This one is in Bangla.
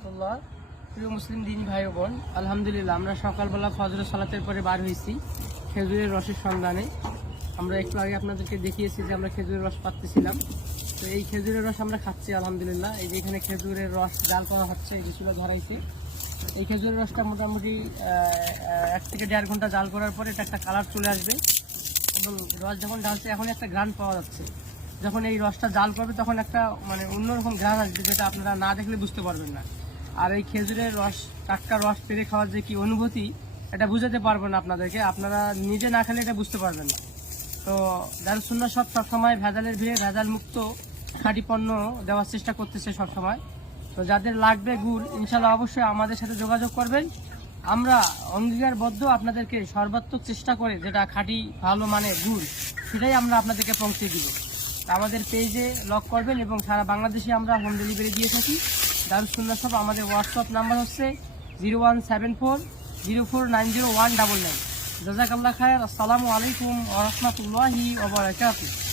রহমতুল্লাহ। প্রিয় মুসলিম দিনী ভাই ও বোন, আলহামদুলিল্লাহ আমরা সকালবেলা ফজর সালাতের পরে বার হয়েছি খেজুরের রসের সন্ধানে। আমরা একটু আগে আপনাদেরকে দেখিয়েছি যে আমরা খেজুরের রস পাচ্ছিলাম। তো এই খেজুরের রস আমরা খাচ্ছি আলহামদুলিল্লাহ। এই যে এখানে খেজুরের রস জাল করা হচ্ছে, এই কিছুটা ধরাইছে। এই খেজুরের রসটা মোটামুটি 1 থেকে 1.5 ঘন্টা জাল করার পরে এটা একটা কালার চলে আসবে এবং রস যখন ঢালছে এখন একটা ঘ্রাণ পাওয়া যাচ্ছে। যখন এই রসটা জাল করবে তখন একটা অন্যরকম ঘ্রাণ আসবে, যেটা আপনারা না দেখলে বুঝতে পারবেন না। আর এই খেজুরের রস, টাটকা রস পেরে খাওয়ার যে কি অনুভূতি, এটা বুঝাতে পারবো না আপনাদেরকে, আপনারা নিজে না খেলে এটা বুঝতে পারবেন না। তো দারুস সুন্নাহ সবসময় ভেজালের ভিড়ে ভেজাল মুক্ত খাঁটি পণ্য দেওয়ার চেষ্টা করতেছে সবসময়। তো যাদের লাগবে গুড়, ইনশাল্লাহ অবশ্যই আমাদের সাথে যোগাযোগ করবেন। আমরা অঙ্গীকারবদ্ধ আপনাদেরকে সর্বাত্মক চেষ্টা করে যেটা খাঁটি ভালো মানের গুড়, সেটাই আমরা আপনাদেরকে পৌঁছে দিব। আমাদের পেজে লক করবেন এবং সারা বাংলাদেশে আমরা হোম ডেলিভারি দিয়ে থাকি। দারুস সুন্নাহ সব। আমাদের হোয়াটসঅ্যাপ নাম্বার হচ্ছে 017404901999। জাযাকাল্লাহ খায়র। আসসালামু আলাইকুম ওয়া রাহমাতুল্লাহি ওয়া বারাকাতুহু।